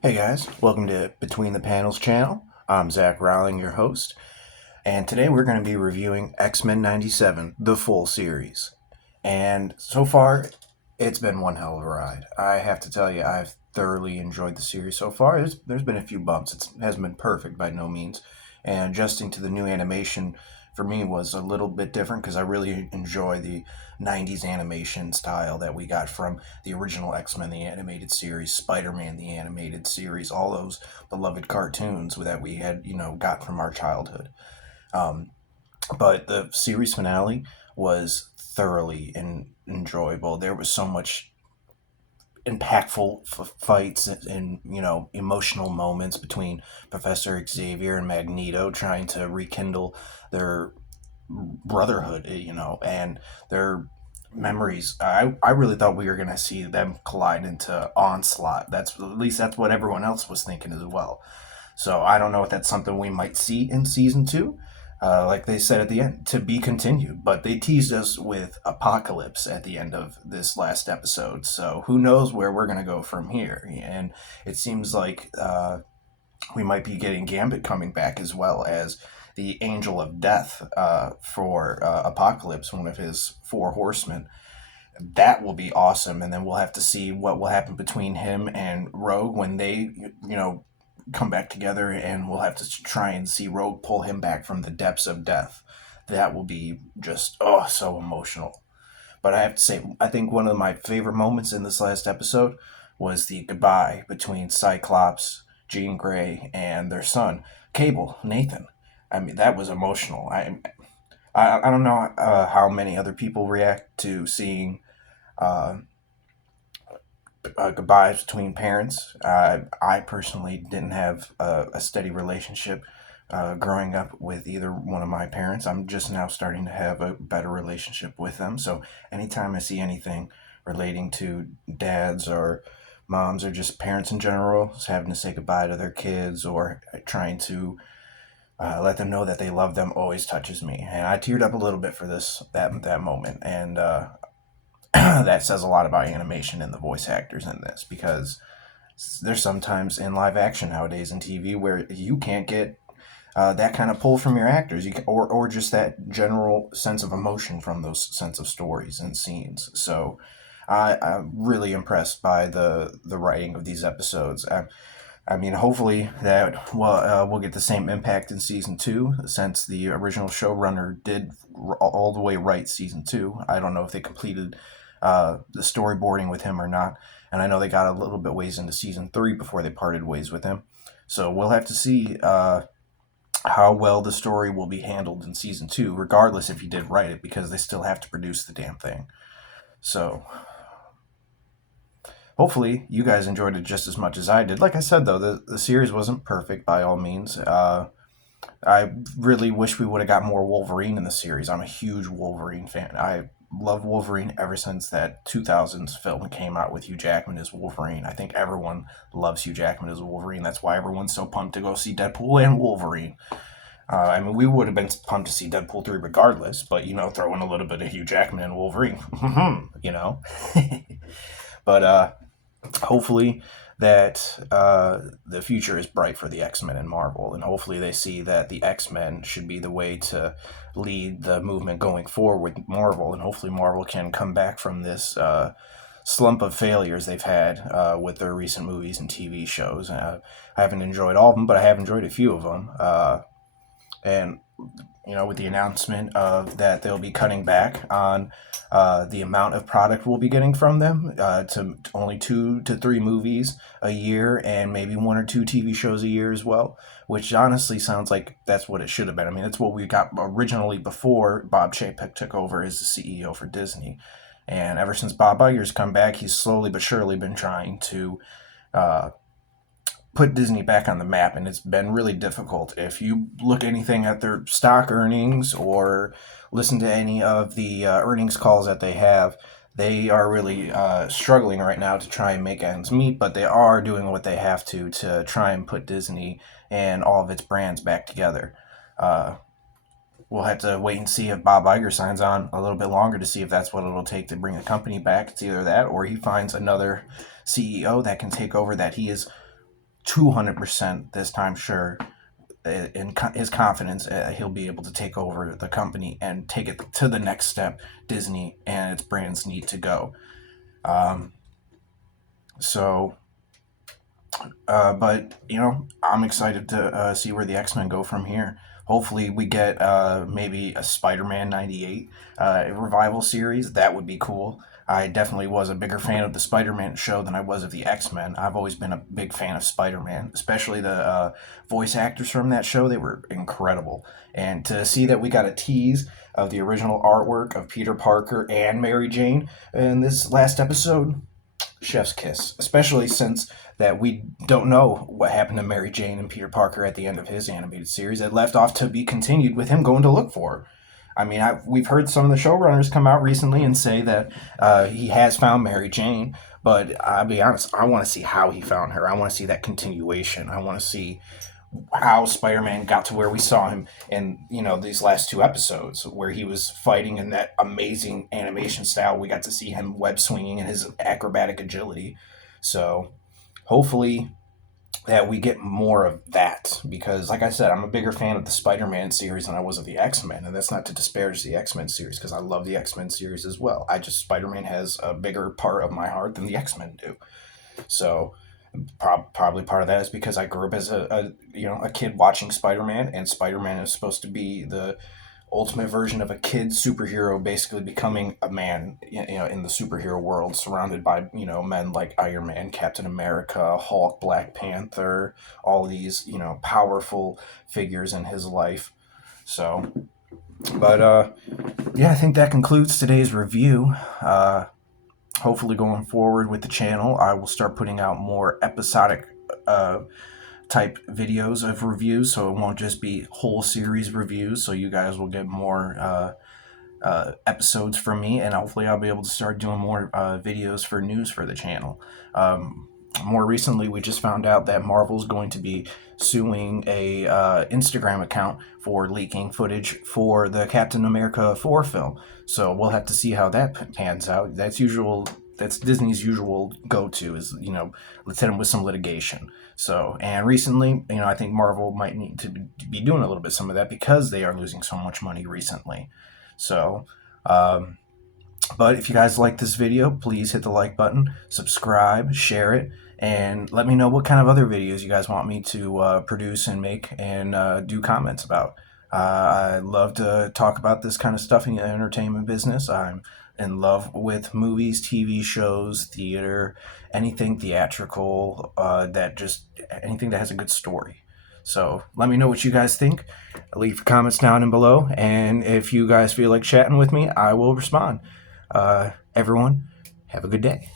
Hey guys, welcome to Between the Panels channel. I'm Zach Rowling, your host, and today we're going to be reviewing X-Men 97, the full series. And so far, it's been one hell of a ride. I have to tell you, I've thoroughly enjoyed the series so far. There's been a few bumps. It hasn't been perfect by no means. And adjusting to the new animation for me was a little bit different because I really enjoy the 90s animation style that we got from the original X-Men, the animated series, Spider-Man, the animated series, all those beloved cartoons that we had, got from our childhood. Um, but the series finale was thoroughly enjoyable. There was so much impactful fights and emotional moments between Professor Xavier and Magneto trying to rekindle their brotherhood, and their memories. I really thought we were going to see them collide into Onslaught. That's what everyone else was thinking as well. So I don't know if that's something we might see in season two. Like they said at the end, to be continued. But they teased us with Apocalypse at the end of this last episode. So who knows where we're going to go from here. And it seems like we might be getting Gambit coming back as well as the Angel of Death for Apocalypse, one of his four horsemen. That will be awesome. And then we'll have to see what will happen between him and Rogue when they, come back together, and we'll have to try and see Rogue pull him back from the depths of death. That will be just, oh, so emotional. But I have to say, I think one of my favorite moments in this last episode was the goodbye between Cyclops, Jean Grey, and their son, Cable, Nathan. I mean, that was emotional. I don't know how many other people react to seeing uh, goodbyes between parents. I personally didn't have a steady relationship growing up with either one of my parents. I'm just now starting to have a better relationship with them. So anytime I see anything relating to dads or moms or just parents in general having to say goodbye to their kids or trying to let them know that they love them always touches me. And I teared up a little bit for that moment. And that says a lot about animation and the voice actors in this, because there's sometimes in live action nowadays in TV where you can't get that kind of pull from your actors, or just that general sense of emotion from those sense of stories and scenes. So I'm really impressed by the writing of these episodes. I mean, hopefully that we'll get the same impact in season two, since the original showrunner did all the way write season two. I don't know if they completed the storyboarding with him or not, and I know they got a little bit ways into season three before they parted ways with him. So we'll have to see how well the story will be handled in season two, regardless if he did write it, because they still have to produce the damn thing. So hopefully you guys enjoyed it just as much as I did. Like I said, though, the series wasn't perfect by all means. I really wish we would have got more Wolverine in the series. I'm a huge Wolverine fan. I love Wolverine ever since that 2000s film came out with Hugh Jackman as Wolverine. I think everyone loves Hugh Jackman as Wolverine. That's why everyone's so pumped to go see Deadpool and Wolverine. I mean, we would have been pumped to see Deadpool 3 regardless, but, throw in a little bit of Hugh Jackman and Wolverine, you know? But hopefully that the future is bright for the X-Men and Marvel, and hopefully they see that the X-Men should be the way to lead the movement going forward with Marvel, and hopefully Marvel can come back from this slump of failures they've had with their recent movies and TV shows. I haven't enjoyed all of them, but I have enjoyed a few of them. And with the announcement of that they'll be cutting back on the amount of product we'll be getting from them to only 2 to 3 movies a year, and maybe 1 or 2 TV shows a year as well, which honestly sounds like that's what it should have been. I mean, that's what we got originally before Bob Chapek took over as the CEO for Disney. And ever since Bob Iger's come back, he's slowly but surely been trying to uh, put Disney back on the map, and it's been really difficult. If you look anything at their stock earnings or listen to any of the earnings calls that they are really struggling right now to try and make ends meet, but they are doing what they have to try and put Disney and all of its brands back together. Uh, we'll have to wait and see if Bob Iger signs on a little bit longer to see if that's what it'll take to bring the company back. It's either that or he finds another CEO that can take over, that he is 200% this time sure in his confidence, he'll be able to take over the company and take it to the next step Disney and its brands need to go. Um, so, but I'm excited to see where the X-Men go from here. Hopefully, we get maybe a Spider-Man '98 revival series. That would be cool. I definitely was a bigger fan of the Spider-Man show than I was of the X-Men. I've always been a big fan of Spider-Man, especially the voice actors from that show. They were incredible. And to see that we got a tease of the original artwork of Peter Parker and Mary Jane in this last episode, chef's kiss, especially since that we don't know what happened to Mary Jane and Peter Parker at the end of his animated series. It left off to be continued with him going to look for her. I mean, we've heard some of the showrunners come out recently and say that he has found Mary Jane, but I'll be honest, I want to see how he found her. I want to see that continuation. I want to see how Spider-Man got to where we saw him in, these last two episodes where he was fighting in that amazing animation style. We got to see him web swinging and his acrobatic agility. So hopefully that we get more of that, because like I said, I'm a bigger fan of the Spider-Man series than I was of the X-Men, and that's not to disparage the X-Men series, because I love the X-Men series as well. Spider-Man has a bigger part of my heart than the X-Men do. So probably part of that is because I grew up as a kid watching Spider-Man, and Spider-Man is supposed to be the ultimate version of a kid superhero, basically becoming a man, in the superhero world, surrounded by, men like Iron Man, Captain America, Hulk, Black Panther, all these, powerful figures in his life. So, but, I think that concludes today's review. Hopefully going forward with the channel, I will start putting out more episodic type videos of reviews, so it won't just be whole series reviews, so you guys will get more episodes from me, and hopefully I'll be able to start doing more videos for news for the channel. More recently, we just found out that Marvel's going to be suing a Instagram account for leaking footage for the Captain America 4 film. So we'll have to see how that pans out. That's Disney's usual go-to is, let's hit them with some litigation. So, and recently, I think Marvel might need to be doing a little bit some of that because they are losing so much money recently. So, but if you guys like this video, please hit the like button, subscribe, share it, and let me know what kind of other videos you guys want me to produce and make and do comments about. I love to talk about this kind of stuff in the entertainment business. I'm in love with movies, TV shows, theater, anything theatrical, anything that has a good story. So let me know what you guys think. Leave comments down and below, and if you guys feel like chatting with me, I will respond. Everyone, have a good day.